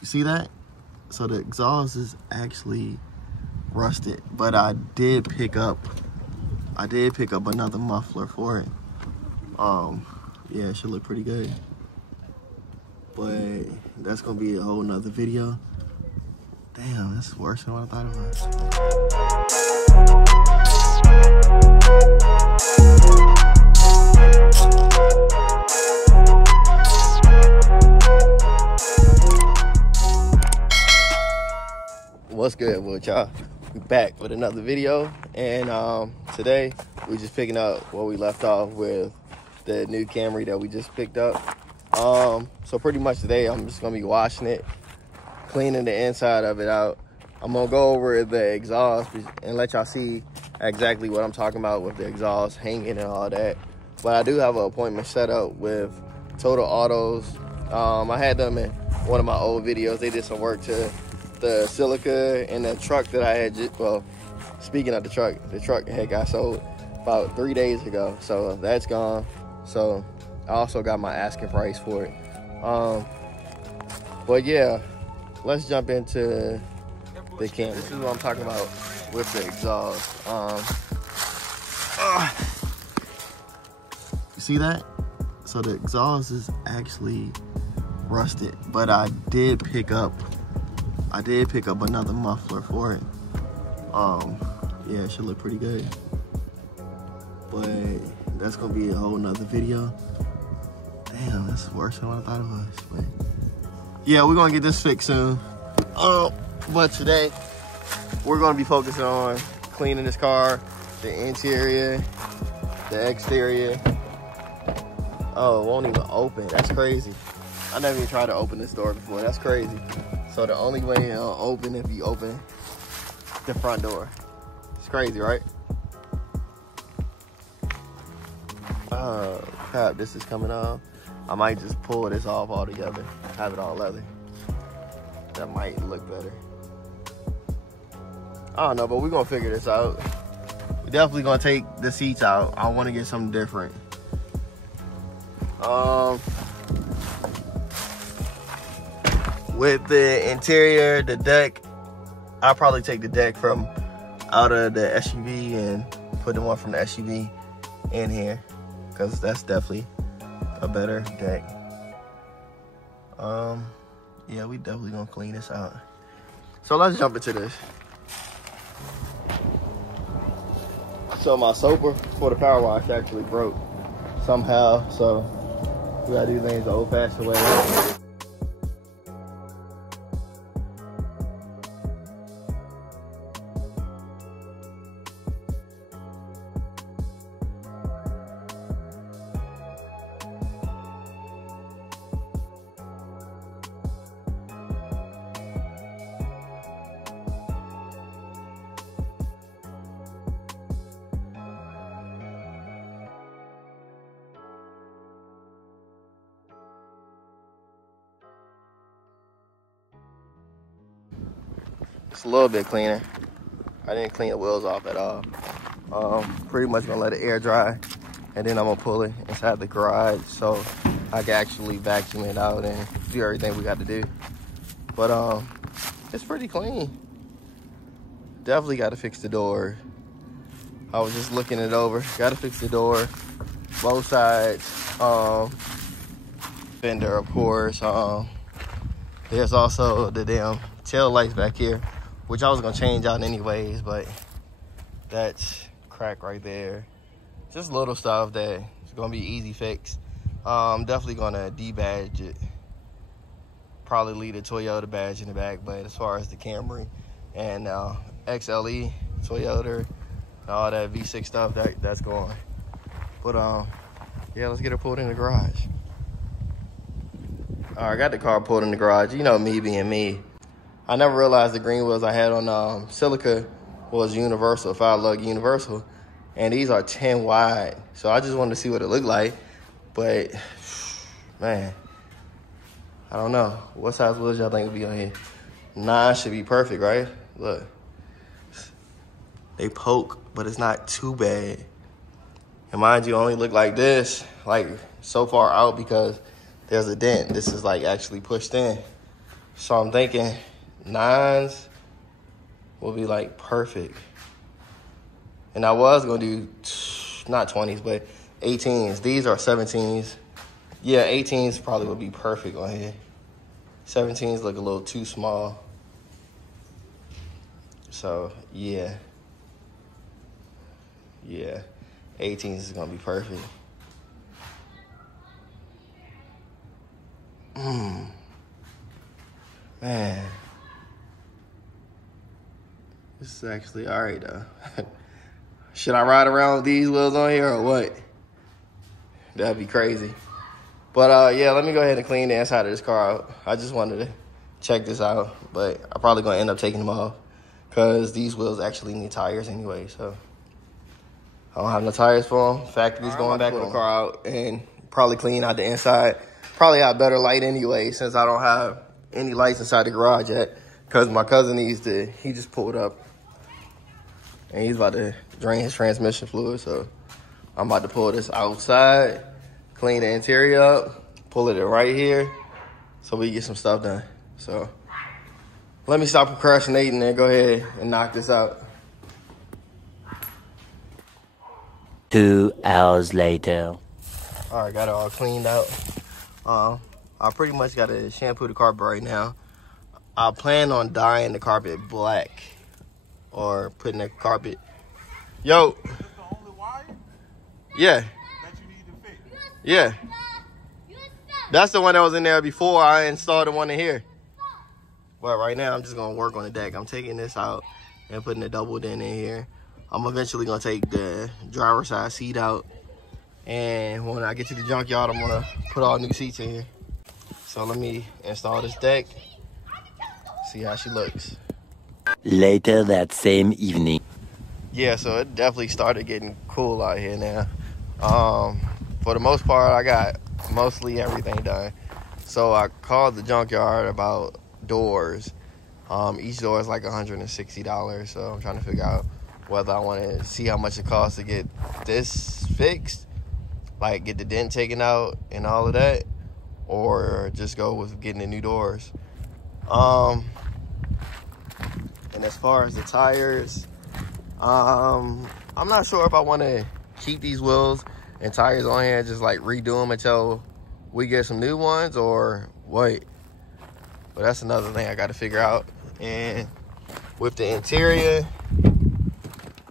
You see that? So the exhaust is actually rusted, but I did pick up another muffler for it. Yeah, it should look pretty good. But that's gonna be a whole nother video. Damn, that's worse than what I thought it was. What's good with y'all? We back with another video, and today we just picking up where we left off with the new Camry that we just picked up. So pretty much today I'm just gonna be washing it, cleaning the inside of it out. I'm gonna go over the exhaust and let y'all see exactly what I'm talking about with the exhaust hanging and all that. But I do have an appointment set up with Total Autos. I had them in one of my old videos. They did some work to the silica and the truck that I had just, well, speaking of the truck had got sold about 3 days ago. So that's gone. So I also got my asking price for it. But yeah, let's jump into the Camry. This is what I'm talking about with the exhaust. You see that? So the exhaust is actually rusted, but I did pick up another muffler for it. Yeah, it should look pretty good. But that's gonna be a whole nother video. Damn, that's worse than what I thought it was. But yeah, we're gonna get this fixed soon. But today we're gonna be focusing on cleaning this car, the interior, the exterior. Oh, it won't even open. That's crazy. I never even tried to open this door before. That's crazy. So the only way it'll open if you open the front door. It's crazy, right? Oh crap, this is coming off. I might just pull this off altogether, have it all leather. That might look better. I don't know, but we're gonna figure this out. We're definitely gonna take the seats out. I wanna get something different. With the interior, the deck, I'll probably take the deck from out of the SUV and put the one from the SUV in here, because that's definitely a better deck. Yeah, we definitely gonna clean this out. So let's jump into this. So my soaper for the power wash actually broke somehow, so we gotta do things the old-fashioned way. It's a little bit cleaner. I didn't clean the wheels off at all. Pretty much gonna let it air dry, and then I'm gonna pull it inside the garage so I can actually vacuum it out and do everything we got to do. But it's pretty clean. Definitely got to fix the door. I was just looking it over. Got to fix the door, both sides. Fender, of course. There's also the damn tail lights back here, which I was gonna change out anyways, but that's cracked right there. Just little stuff that is gonna be easy fix. I'm definitely gonna debadge it. Probably leave the Toyota badge in the back, but as far as the Camry and XLE, Toyota, and all that V6 stuff, that's going. But yeah, let's get it pulled in the garage. All right, I got the car pulled in the garage. You know me being me. I never realized the green wheels I had on silica was universal, 5-lug universal. And these are 10 wide. So I just wanted to see what it looked like. But, man, I don't know. What size wheels y'all think would be on here? 9 should be perfect, right? Look. They poke, but it's not too bad. And mind you, only look like this, like so far out because there's a dent. This is like actually pushed in. So I'm thinking 9s will be like perfect. And I was gonna do not 20s, but 18s. These are 17s. Yeah, 18s probably would be perfect on here. 17s look a little too small. So yeah. Yeah, 18s is gonna be perfect. Man. This is actually all right though. Should I ride around with these wheels on here or what? That'd be crazy. But yeah, let me go ahead and clean the inside of this car out. I just wanted to check this out, but I'm probably gonna end up taking them off because these wheels actually need tires anyway, so. I don't have no tires for them. Factory's going back on the car out and probably clean out the inside. Probably have better light anyway since I don't have any lights inside the garage yet. Because my cousin he just pulled up and he's about to drain his transmission fluid. So I'm about to pull this outside, clean the interior up, pull it right here so we can get some stuff done. So let me stop procrastinating and go ahead and knock this out. 2 hours later. All right, got it all cleaned out. I pretty much got to shampoo the carpet right now. I plan on dyeing the carpet black or putting the carpet. Yo. Is this the only wire? Yeah. That you need to fix? Yeah. That's the one that was in there before I installed the one in here. But right now, I'm just going to work on the deck. I'm taking this out and putting the double dent in here. I'm eventually going to take the driver's side seat out. And when I get to the junkyard, I'm going to put all new seats in here. So let me install this deck. See how she looks. Later that same evening. Yeah, so it definitely started getting cool out here now. For the most part, I got mostly everything done. So I called the junkyard about doors. Each door is like $160. So I'm trying to figure out whether I want to see how much it costs to get this fixed, like get the dent taken out and all of that, or just go with getting the new doors. And as far as the tires, I'm not sure if I want to keep these wheels and tires on here and just like redo them until we get some new ones or what. But that's another thing I got to figure out. And with the interior,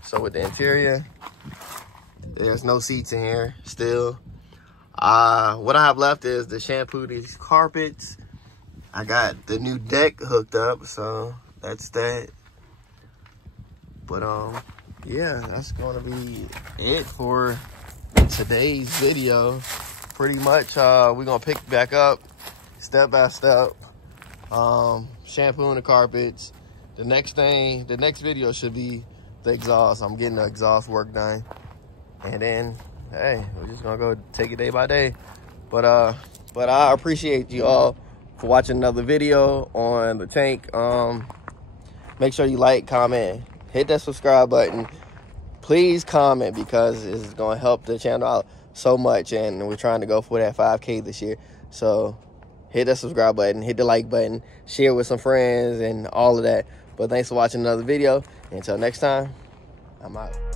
so with the interior, there's no seats in here still. What I have left is to shampoo these carpets. I got the new deck hooked up, so that's that. But yeah, that's gonna be it for today's video. Pretty much we're gonna pick back up step by step, shampooing the carpets. The next video should be the exhaust. I'm getting the exhaust work done, and then hey, we're just gonna go take it day by day. But I appreciate you all for watching another video on the tank. Make sure you like, comment, hit that subscribe button. Please comment because it's gonna help the channel out so much, and we're trying to go for that 5K this year. So hit that subscribe button, hit the like button, share with some friends and all of that. But thanks for watching another video. Until next time, I'm out.